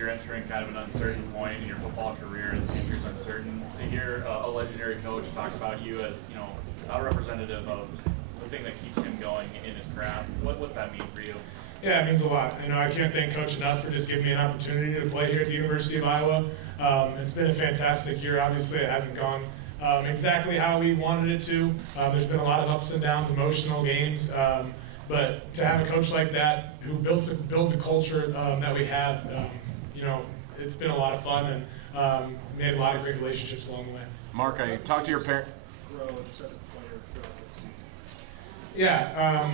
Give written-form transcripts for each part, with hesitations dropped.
You're entering kind of an uncertain point in your football career, and the future's uncertain. To hear a legendary coach talk about you as, a representative of the thing that keeps him going in his craft, what's that mean for you? Yeah, it means a lot. I can't thank Coach enough for just giving me an opportunity to play here at the University of Iowa. It's been a fantastic year. Obviously, it hasn't gone exactly how we wanted it to. There's been a lot of ups and downs, emotional games. But to have a coach like that who builds a culture that we have, it's been a lot of fun and made a lot of great relationships along the way. Mark, I talked to your parents. Yeah,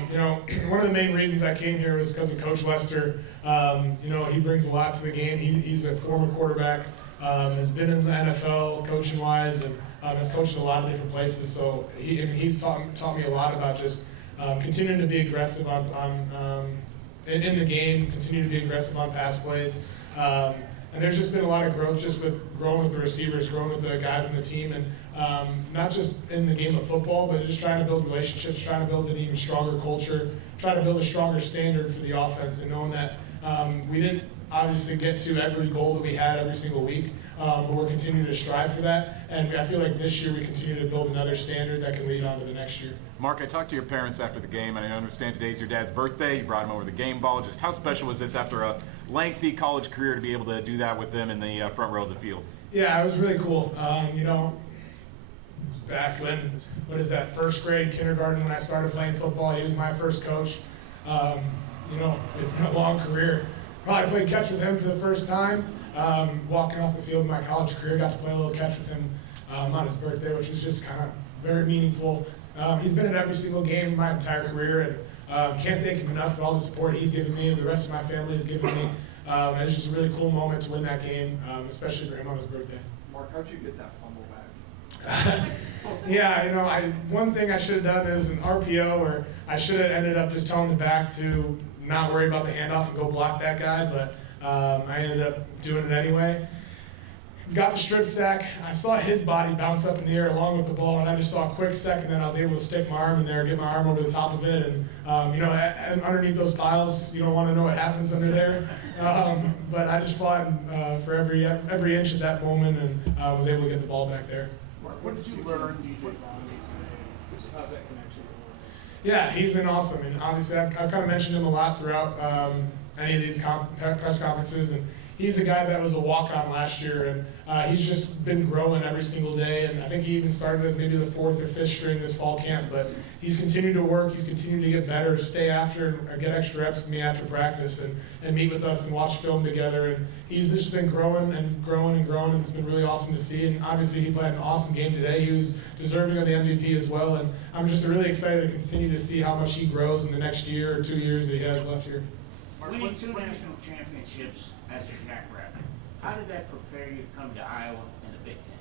one of the main reasons I came here was because of Coach Lester. He brings a lot to the game. He's a former quarterback, has been in the NFL coaching-wise, and has coached in a lot of different places. So he's taught me a lot about just continuing to be aggressive in the game, continue to be aggressive on pass plays. And there's just been a lot of growth just with growing with the receivers, growing with the guys in the team, and not just in the game of football, but just trying to build relationships, trying to build an even stronger culture, trying to build a stronger standard for the offense, and knowing that we didn't obviously get to every goal that we had every single week, but we're continuing to strive for that. And I feel like this year we continue to build another standard that can lead on to the next year. Mark, I talked to your parents after the game, and I understand today's your dad's birthday. You brought him over the game ball. Just how special was this after a lengthy college career to be able to do that with them in the front row of the field? Yeah, it was really cool. Back when, first grade, kindergarten, when I started playing football, he was my first coach. It's been a long career. Probably played catch with him for the first time. Walking off the field in my college career, got to play a little catch with him on his birthday, which was just kind of very meaningful. He's been at every single game my entire career, and can't thank him enough for all the support he's given me and the rest of my family has given me. It's just a really cool moment to win that game, especially for him on his birthday. Mark, how'd you get that fumble back? Yeah, one thing I should have done is an RPO where I should have ended up just telling the back to not worry about the handoff and go block that guy, but I ended up doing it anyway. Got the strip sack. I saw his body bounce up in the air along with the ball, and I just saw a quick second, and I was able to stick my arm in there, get my arm over the top of it, and and underneath those piles, you don't want to know what happens under there. But I just fought for every inch of that moment, and was able to get the ball back there. What did you learn? How's that connection? Yeah, he's been awesome, and obviously I've kind of mentioned him a lot throughout any of these press conferences, and he's a guy that was a walk-on last year, and he's just been growing every single day, and I think he even started as maybe the 4th or 5th string this fall camp, but he's continued to work, he's continued to get better, stay after and get extra reps with me after practice, and meet with us and watch film together, and he's just been growing and growing and growing, and it's been really awesome to see, and obviously he played an awesome game today. He was deserving of the MVP as well, and I'm just really excited to continue to see how much he grows in the next year or 2 years that he has left here. Winning 2 national championships as a jackrabbit, how did that prepare you to come to Iowa and the Big Ten?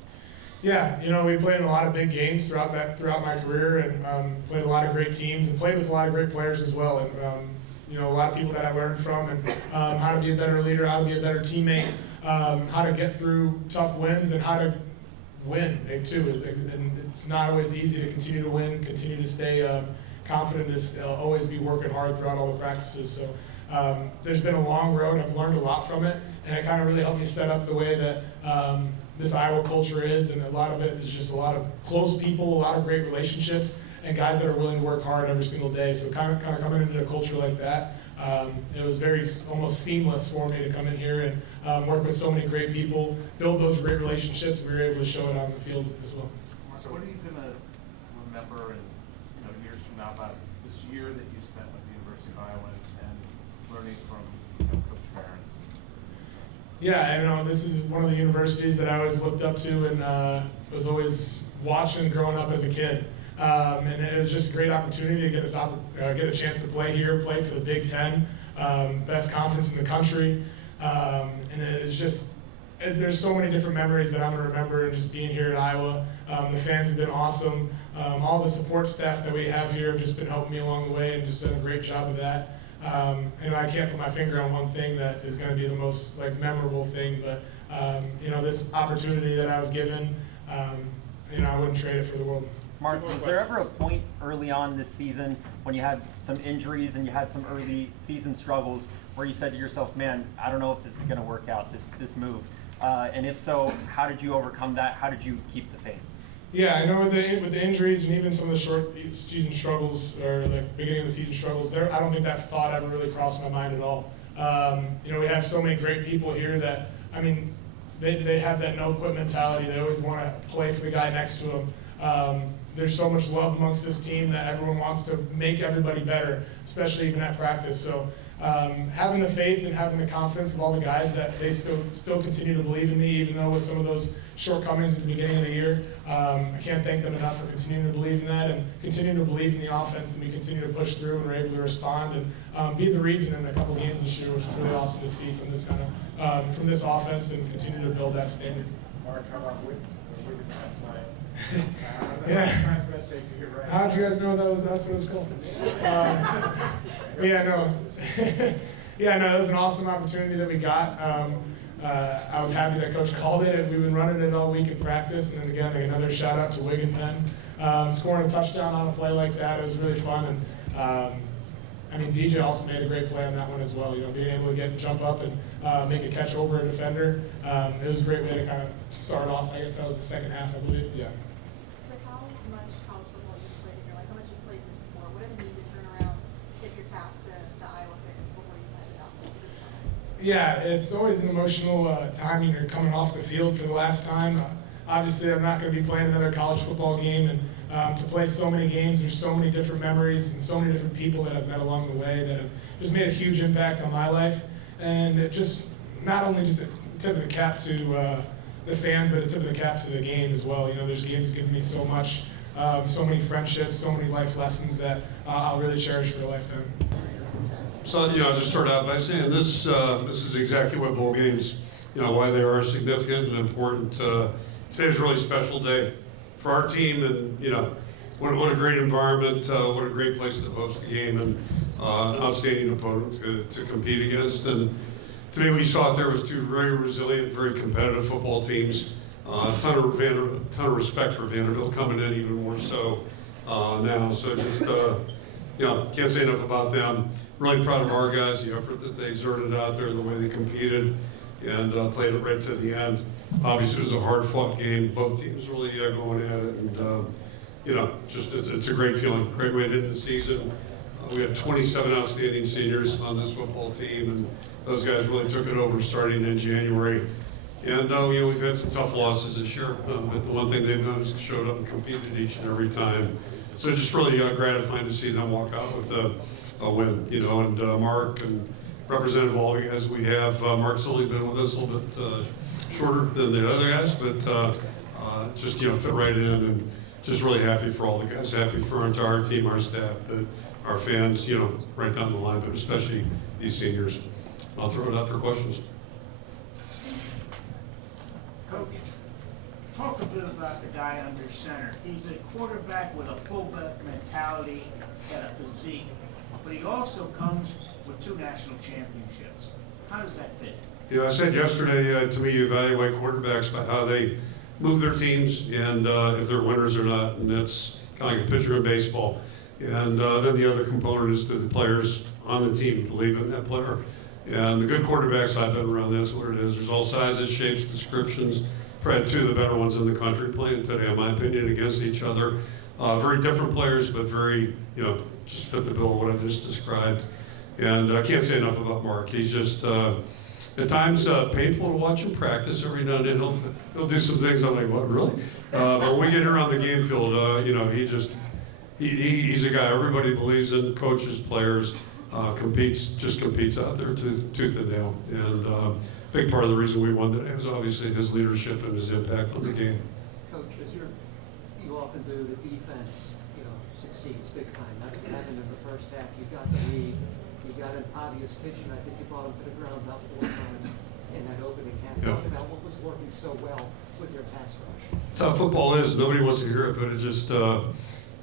Yeah, we played in a lot of big games throughout my career, and played a lot of great teams, and played with a lot of great players as well, and a lot of people that I learned from, and how to be a better leader, how to be a better teammate, how to get through tough wins, and how to win too. And it's not always easy to continue to win, continue to stay confident, to always be working hard throughout all the practices. So there's been a long road. I've learned a lot from it, and it kind of really helped me set up the way that this Iowa culture is, and a lot of it is just a lot of close people, a lot of great relationships, and guys that are willing to work hard every single day. So kind of coming into a culture like that, it was very almost seamless for me to come in here and work with so many great people, build those great relationships. We were able to show it on the field as well. So what are you going to remember in years from now about this year that you spent with the University of Iowa and learning from Coach Ferentz? Yeah, this is one of the universities that I always looked up to and was always watching growing up as a kid. And it was just a great opportunity to get a chance to play here, play for the Big Ten, best conference in the country. And it's just, there's so many different memories that I'm going to remember just being here at Iowa. The fans have been awesome. All the support staff that we have here have just been helping me along the way and just done a great job of that. I can't put my finger on one thing that is going to be the most memorable thing, but this opportunity that I was given, I wouldn't trade it for the world. Mark, was there ever a point early on this season when you had some injuries and you had some early season struggles where you said to yourself, man, I don't know if this is going to work out, this move? And if so, how did you overcome that? How did you keep the faith? Yeah, I know with the injuries and even some of the short season struggles or the beginning of the season struggles, I don't think that thought ever really crossed my mind at all. We have so many great people here that, they have that no quit mentality. They always want to play for the guy next to them. There's so much love amongst this team that everyone wants to make everybody better, especially even at practice. So having the faith and having the confidence of all the guys that they still continue to believe in me, even though with some of those shortcomings at the beginning of the year, I can't thank them enough for continuing to believe in that and continuing to believe in the offense, and we continue to push through and we're able to respond and be the reason in a couple games this year, which is really awesome to see from this from this offense and continue to build that standard. Mark, how about with Yeah. Right. How did you guys know that's what it was called? Yeah, no, it was an awesome opportunity that we got. I was happy that Coach called it. We've been running it all week in practice. And then again, another shout out to Wig and Penn. Scoring a touchdown on a play like that, it was really fun. And DJ also made a great play on that one as well. Being able to jump up and make a catch over a defender. It was a great way to kind of start off. I guess that was the second half, I believe. Yeah. But how much college football you've played in your life? How much you've played this sport? What did it mean to turn around, tip your cap to the Iowa fans before you headed out? Yeah, it's always an emotional time when you're coming off the field for the last time. Obviously, I'm not going to be playing another college football game, and to play so many games, there's so many different memories and so many different people that I've met along the way that have just made a huge impact on my life. And it just not only just a tip of the cap to the fans, but a tip of the cap to the game as well. There's games given me so much, so many friendships, so many life lessons that I'll really cherish for a lifetime. So, I'll just start out by saying this is exactly what bowl games, why they are significant and important. Today's a really special day for our team, and, what a great environment, what a great place to host a game, and an outstanding opponent to compete against. And today we saw there was two very resilient, very competitive football teams. A ton of respect for Vanderbilt coming in, even more so now. So just, can't say enough about them. Really proud of our guys, the effort that they exerted out there, the way they competed, and played it right to the end. Obviously, it was a hard-fought game. Both teams really going at it, and it's a great feeling, great way to end the season. We had 27 outstanding seniors on this football team, and those guys really took it over starting in January. And we've had some tough losses this year, but the one thing they've done is showed up and competed each and every time. So just really gratifying to see them walk out with a win, and Mark and Representative, all the guys we have. Mark's only been with us a little bit shorter than the other guys, but just fit right in, and just really happy for all the guys, happy for our entire team, our staff, our fans, right down the line, but especially these seniors. I'll throw it out for questions. Coach, talk a bit about the guy under center. He's a quarterback with a fullback mentality and a physique, but he also comes with 2 national championships. How does that fit? I said yesterday, to me, you evaluate quarterbacks by how they move their teams and if they're winners or not, and that's kind of like a pitcher in baseball. And then the other component is to the players on the team believe in that player. And the good quarterbacks I've been around, that's what it is. There's all sizes, shapes, descriptions. Probably 2 of the better ones in the country playing today, in my opinion, against each other. Very different players, but very, just fit the bill of what I just described. And I can't say enough about Mark. He's just, at times, painful to watch him practice. Every now and then he'll do some things I'm like, what, really? But when we get here on the game field, he's a guy everybody believes in, coaches, players, competes out there tooth and nail. And big part of the reason we won today was obviously his leadership and his impact on the game. Coach, as you often do, the defense, succeeds big time. That's what happened in the first half. You got the lead, you got an obvious pitch, and I think you brought him to the ground about 4 times in that opening half. Yeah. Talk about what was working so well with your pass rush. That's how football is. Nobody wants to hear it, but it just,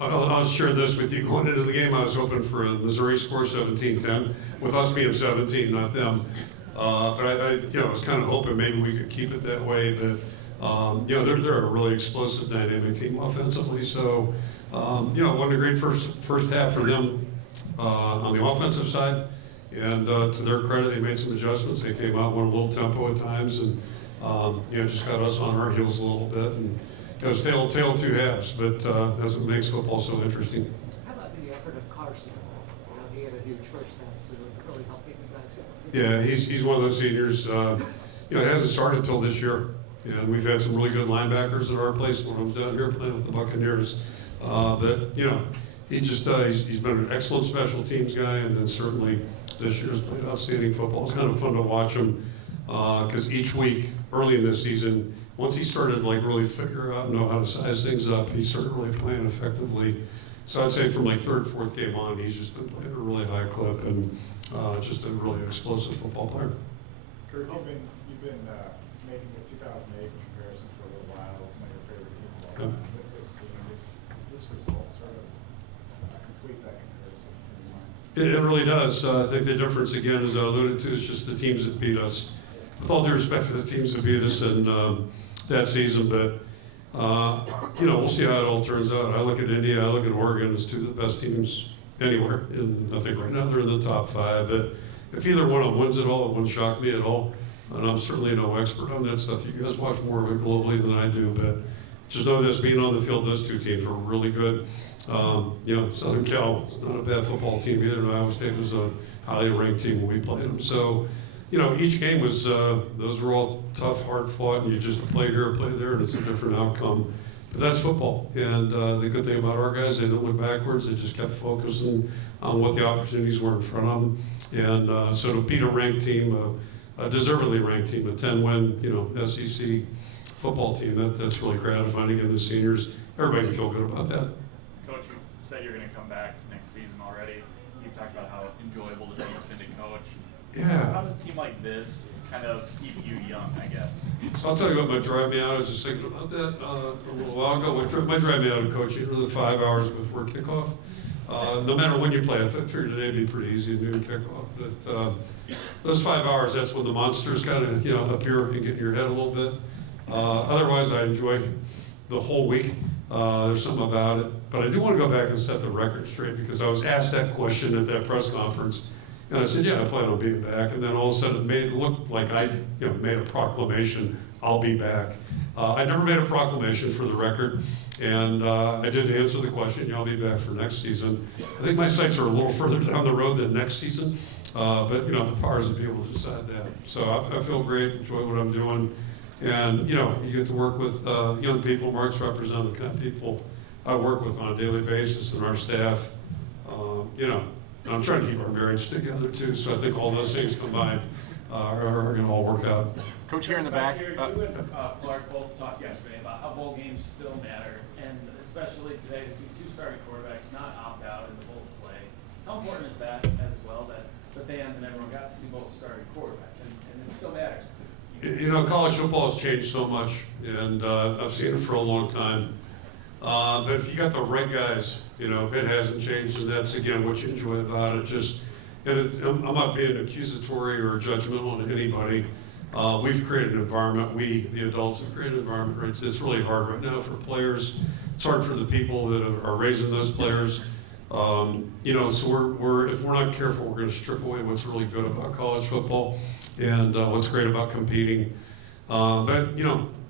I'll share this with you. Going into the game, I was hoping for a Missouri score 17-10, with us being 17, not them. But I was kind of hoping maybe we could keep it that way. But they're a really explosive, dynamic team offensively. So, wasn't a great first half for them on the offensive side. And to their credit, they made some adjustments. They came out, went a little tempo at times, and just got us on our heels a little bit. And it was tale two halves, but that's what makes football so interesting. How about the effort of Carson? He had a huge first half to really help get you guys going. Yeah, he's one of those seniors. He hasn't started till this year, and we've had some really good linebackers at our place when I was down here playing with the Buccaneers. He's been an excellent special teams guy, and then certainly this year's played outstanding football. It's kind of fun to watch him because each week early in this season, once he started really figure out and know how to size things up, he started really playing effectively. So I'd say from third, fourth game on, he's just been playing at a really high clip and just a really explosive football player. Kirk, you've been making the 2008 comparison for a little while, one of your favorite teams of all time. With this team, this result sort of complete that comparison in your mind? It really does. I think the difference, again, as I alluded to, is just the teams that beat us. With all due respect to the teams that beat us in that season, but we'll see how it all turns out. I look at India, I look at Oregon as two of the best teams anywhere, and I think right now they're in the top 5. But if either one of them wins it all, it wouldn't shock me at all. And I'm certainly no expert on that stuff. You guys watch more of it globally than I do, but just know this: being on the field, those two teams were really good. Southern Cal is not a bad football team either, and Iowa State was a highly ranked team when we played them. So, each game was, those were all tough, hard fought, and you just play here, play there, and it's a different outcome. But that's football. And the good thing about our guys, they don't look backwards. They just kept focusing on what the opportunities were in front of them. And so to beat a ranked team, a deservedly ranked team, a 10-win, SEC football team, that's really gratifying. And the seniors, everybody can feel good about that. Coach, you said you're going to come back next season already. You talked about how enjoyable the team's been to coach. Yeah. How does a team like this kind of keep you young, I guess? So I'll tell you what might drive me out. I was just thinking about that a little while ago. What might drive me out of coaching are the 5 hours before kickoff. No matter when you play, I figured today'd be pretty easy to do kickoff. But those 5 hours, that's when the monsters kind of appear and get in your head a little bit. Otherwise, I enjoy the whole week. There's something about it. But I do want to go back and set the record straight because I was asked that question at that press conference. And I said, yeah, I plan on being back. And then all of a sudden it made it look like I made a proclamation, I'll be back. I never made a proclamation for the record. And I did answer the question, I'll be back for next season. I think my sights are a little further down the road than next season. But the powers to be able to decide that. So I feel great, enjoy what I'm doing. And you get to work with young people. Mark's represent the kind of people I work with on a daily basis and our staff. I'm trying to keep our marriage together too, so I think all those things combined are going to all work out. Coach here in the back. You and Clark both talked yesterday about how bowl games still matter, and especially today to see 2 starting quarterbacks not opt out in the bowl play. How important is that as well, that the fans and everyone got to see both starting quarterbacks, and it still matters too? College football has changed so much, and I've seen it for a long time. But if you got the right guys, it hasn't changed, and that's, again, what you enjoy about it. I'm not being accusatory or judgmental on anybody. We've created an environment, the adults, have created an environment, right? It's really hard right now for players. It's hard for the people that are raising those players. So if we're not careful, we're going to strip away what's really good about college football and what's great about competing. But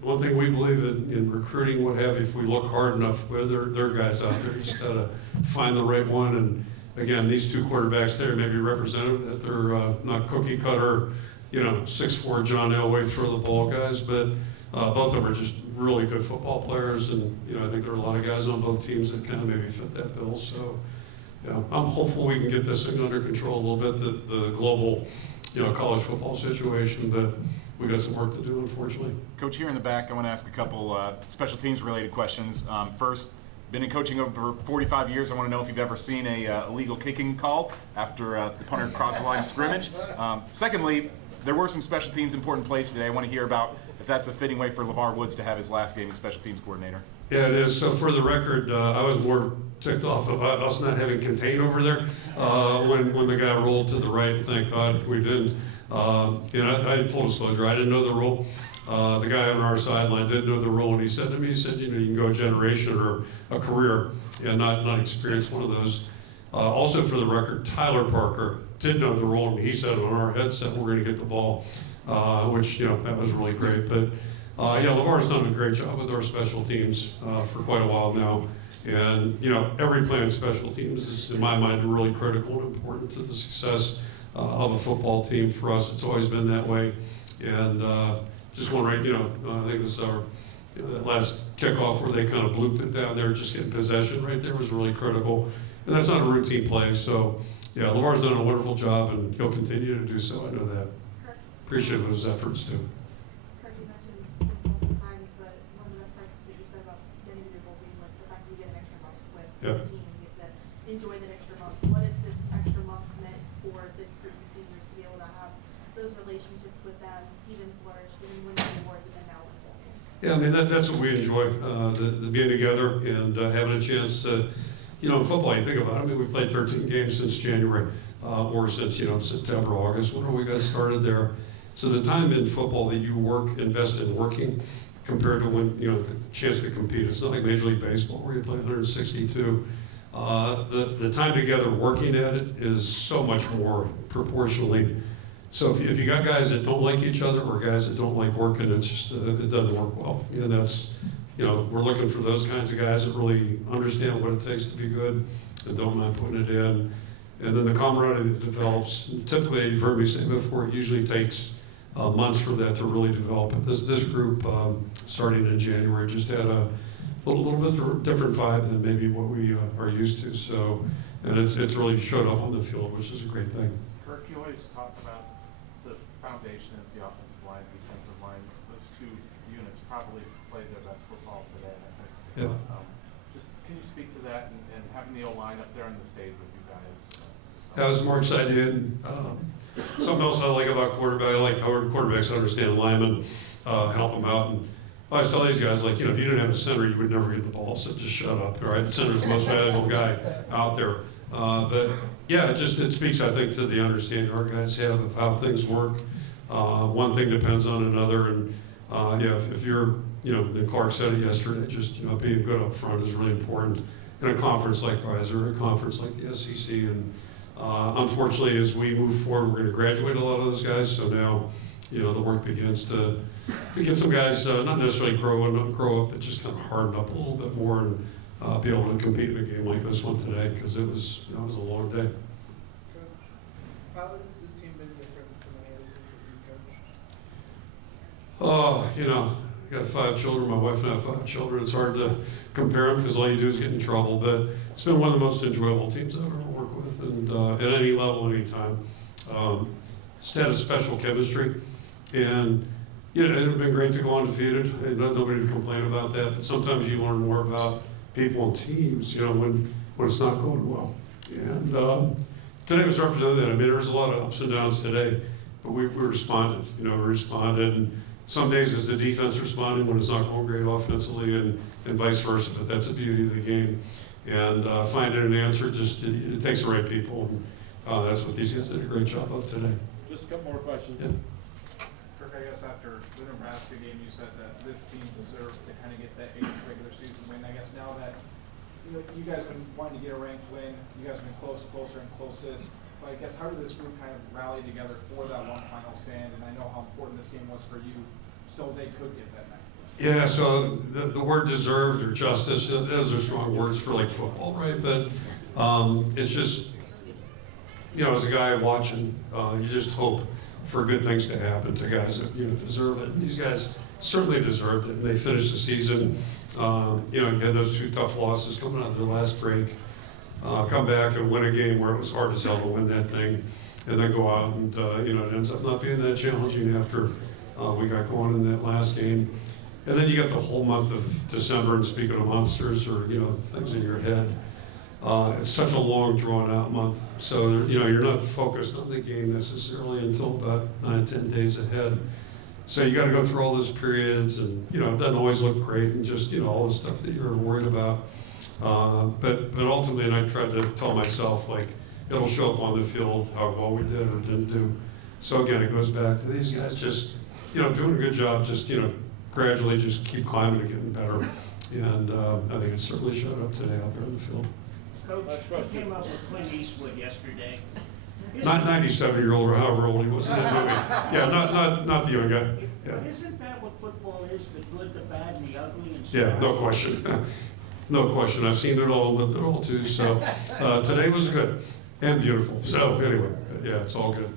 one thing we believe in recruiting, what have you, if we look hard enough, there are guys out there, you just got to find the right one. And again, these 2 quarterbacks there may be representative that they're not cookie cutter, 6'4" John Elway throw the ball guys, but both of them are just really good football players. And I think there are a lot of guys on both teams that kind of maybe fit that bill. So I'm hopeful we can get this thing under control a little bit, the global college football situation, but we got some work to do, unfortunately. Coach, here in the back, I want to ask a couple special teams related questions. First, been in coaching over 45 years. I want to know if you've ever seen a illegal kicking call after the punter crossed the line of scrimmage. Secondly, there were some special teams important plays today. I want to hear about if that's a fitting way for LeVar Woods to have his last game as special teams coordinator. Yeah, it is. So for the record, I was more ticked off about us not having contain over there when the guy rolled to the right. Thank God we didn't. I full disclosure, I didn't know the rule. The guy on our sideline didn't know the rule, and he said to me, you can go a generation or a career and not experience one of those. Also, for the record, Tyler Parker did know the role, and he said on our headset, we're going to get the ball, which, that was really great. But, yeah, LeVar's done a great job with our special teams for quite a while now. And, every play in special teams is, in my mind, really critical and important to the success of a football team. For us, it's always been that way. And just one right, I think it was our that last kickoff where they kind of blooped it down there, just getting possession right there was really critical. And that's not a routine play. So, yeah, LeVar's done a wonderful job, and he'll continue to do so. I know that. Appreciate his efforts, too. Kirk, you mentioned this multiple times, but one of the best parts that you said about getting to your bowl game was the fact that you get an extra month with Yeah. the team and you get to enjoy that extra month. What is this extra month meant for this group of seniors to be able to have those relationships with them, even flourish, even win the awards, and then now win the bowl game? Yeah, I mean, that's what we enjoy, the being together and having a chance to, in football, you think about it, I mean, we've played 13 games since January, or since, September, August, whenever we got started there. So the time in football that you invest in working, compared to when, the chance to compete, it's not like Major League Baseball where you play 162. The time together working at it is so much more proportionally. So if you got guys that don't like each other or guys that don't like working, it's just, it doesn't work well. And that's, we're looking for those kinds of guys that really understand what it takes to be good and don't mind putting it in. And then the camaraderie that develops, typically, you've heard me say before, it usually takes months for that to really develop. But this group, starting in January, just had a little bit different vibe than maybe what we are used to. So, and it's really showed up on the field, which is a great thing. Kirk, you always talk about the foundation is the offensive line, defensive line. Those two units probably played their best football today, I think. Yeah. Just can you speak to that and having the O-line up there on the stage with you guys? That was more exciting. Something else I like about quarterback, I like how quarterbacks understand linemen, help them out. And I always tell these guys, if you didn't have a center, you would never get the ball, so just shut up, all right? The center's the most valuable guy out there. But yeah, it speaks, I think, to the understanding our guys have of how things work. One thing depends on another, and yeah, if you're, and Clark said it yesterday, just, being good up front is really important in a conference like ours or a conference like the SEC. And unfortunately, as we move forward, we're going to graduate a lot of those guys. So now, the work begins to get some guys not necessarily grow up, but just kind of harden up a little bit more and be able to compete in a game like this one today, because it was a long day. Coach, how has this team been different from any other teams that you've coached? Oh, I got 5 children. My wife and I have 5 children. It's hard to compare them because all you do is get in trouble. But it's been one of the most enjoyable teams I've ever worked with, and at any level, any time. Just had a special chemistry, and it would have been great to go undefeated. And nobody would complain about that. But sometimes you learn more about people and teams, when it's not going well. And today was representative. I mean, there was a lot of ups and downs today, but we responded. We responded. And some days it's the defense responding when it's not going great offensively, and vice versa. But that's the beauty of the game. And finding an answer, it takes the right people. And that's what these guys did a great job of today. Just a couple more questions. Yeah. Kirk, I guess after the Nebraska game, you said that this team deserved to kind of get that 8th regular season win. I guess now that you guys have been wanting to get a ranked win, you guys have been closer and closest. But I guess how did this group kind of rally together for that one final stand? And I know how important this game was for you, so they could get that next win. Yeah, so the word deserved or justice, those are strong words for football, right? But it's just, as a guy watching, you just hope for good things to happen to guys that, deserve it. And these guys certainly deserved it. And they finished the season, you had those 2 tough losses coming out of their last break, come back and win a game where it was hard as hell to win that thing, and then go out and, it ends up not being that challenging after we got going in that last game. And then you got the whole month of December, and speaking of monsters or, things in your head, it's such a long, drawn-out month. So, you're not focused on the game necessarily until about 9, 10 days ahead. So you got to go through all those periods, and, it doesn't always look great, and just, all the stuff that you're worried about. But ultimately, and I tried to tell myself, it'll show up on the field how well we did or didn't do. So again, it goes back to these guys just, doing a good job, just, gradually just keep climbing and getting better. And I think it certainly showed up today out there in the field. Coach, you came up with Clint Eastwood yesterday. Not 97-year-old or however old he was in that movie. Yeah, not the young guy. Yeah. Isn't that what football is, the good, the bad, and the ugly, and so Yeah, no question. No question. I've seen it all, lived it all too. So today was good and beautiful. So anyway, yeah, it's all good.